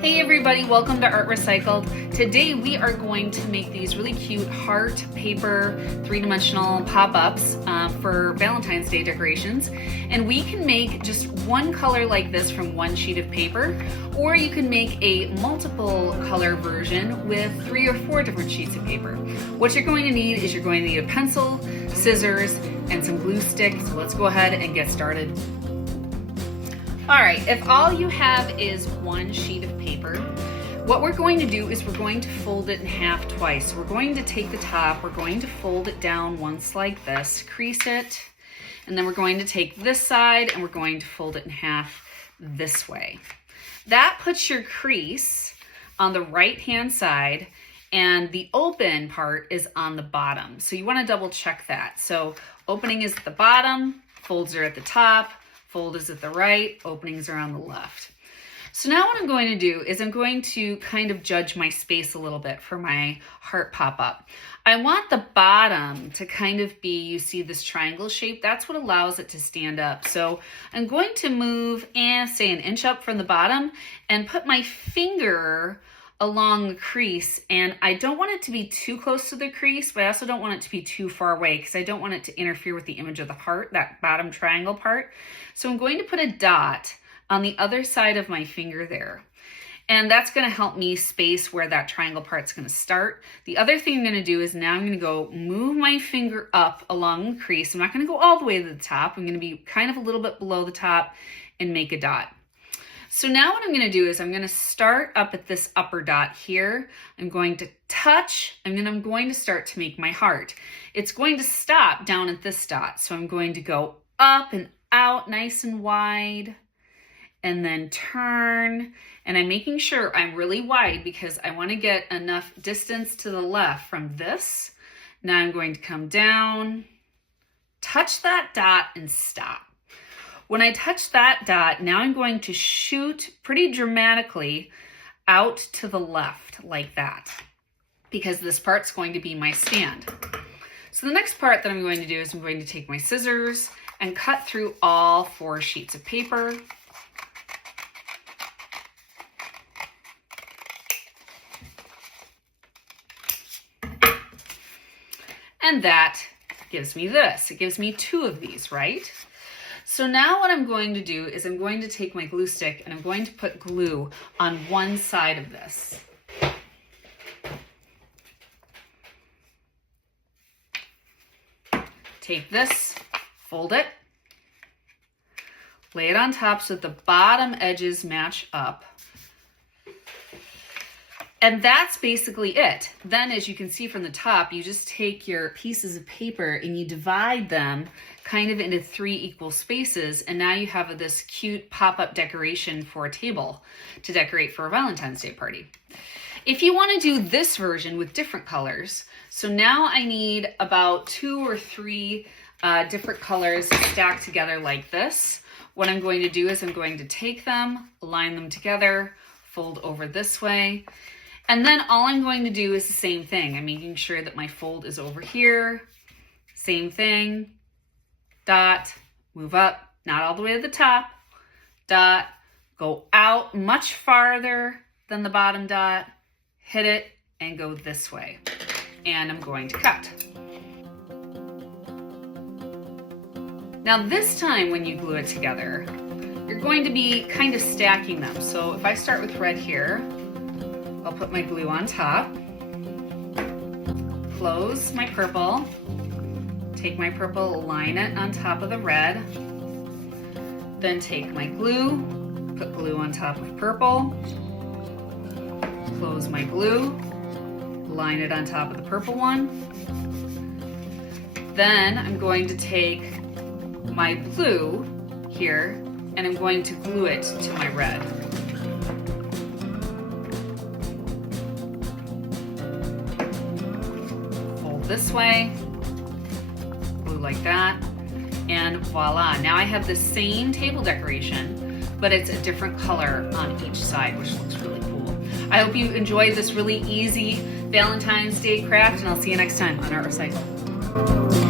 Hey everybody, welcome to Art Recycled. Today we are going to make these really cute heart paper 3-dimensional pop-ups for Valentine's Day decorations. And we can make just one color like this from one sheet of paper, or you can make a multiple color version with 3 or 4 different sheets of paper. What you're going to need is you're going to need a pencil, scissors, and some glue sticks. So let's go ahead and get started. All right, if all you have is one sheet of paper, what we're going to do is we're going to fold it in half twice. We're going to take the top, we're going to fold it down once like this, crease it, and then we're going to take this side and we're going to fold it in half this way. That puts your crease on the right-hand side and the open part is on the bottom. So you want to double check that. So opening is at the bottom, folds are at the top, fold is at the right, openings are on the left. So now what I'm going to do is I'm going to kind of judge my space a little bit for my heart pop-up. I want the bottom to kind of be, you see this triangle shape, that's what allows it to stand up. So I'm going to move, say an inch up from the bottom and put my finger along the crease, and I don't want it to be too close to the crease, but I also don't want it to be too far away because I don't want it to interfere with the image of the heart, that bottom triangle part. So I'm going to put a dot on the other side of my finger there. And that's gonna help me space where that triangle part's gonna start. The other thing I'm gonna do is now I'm gonna go move my finger up along the crease. I'm not gonna go all the way to the top. I'm gonna be kind of a little bit below the top and make a dot. So now what I'm going to do is I'm going to start up at this upper dot here. I'm going to touch, and then I'm going to start to make my heart. It's going to stop down at this dot. So I'm going to go up and out nice and wide, and then turn. And I'm making sure I'm really wide because I want to get enough distance to the left from this. Now I'm going to come down, touch that dot, and stop. When I touch that dot, now I'm going to shoot pretty dramatically out to the left like that, because this part's going to be my stand. So the next part that I'm going to do is I'm going to take my scissors and cut through all 4 sheets of paper. And that gives me this. It gives me 2 of these, right? So now what I'm going to do is I'm going to take my glue stick and I'm going to put glue on one side of this. Take this, fold it, lay it on top so that the bottom edges match up. And that's basically it. Then, as you can see from the top, you just take your pieces of paper and you divide them kind of into 3 equal spaces. And now you have this cute pop-up decoration for a table to decorate for a Valentine's Day party. If you want to do this version with different colors, so now I need about 2 or 3 different colors stacked together like this. What I'm going to do is I'm going to take them, align them together, fold over this way. And then all I'm going to do is the same thing. I'm making sure that my fold is over here. Same thing. Dot, move up, not all the way to the top. Dot, go out much farther than the bottom dot. Hit it and go this way. And I'm going to cut. Now this time when you glue it together, you're going to be kind of stacking them. So if I start with red here, I'll put my glue on top, close my purple, take my purple, align it on top of the red, then take my glue, put glue on top of purple, close my glue, align it on top of the purple one. Then I'm going to take my blue here and I'm going to glue it to my red. This way, glue like that, and voila. Now I have the same table decoration, but it's a different color on each side, which looks really cool. I hope you enjoyed this really easy Valentine's Day craft, and I'll see you next time on Art Recycled.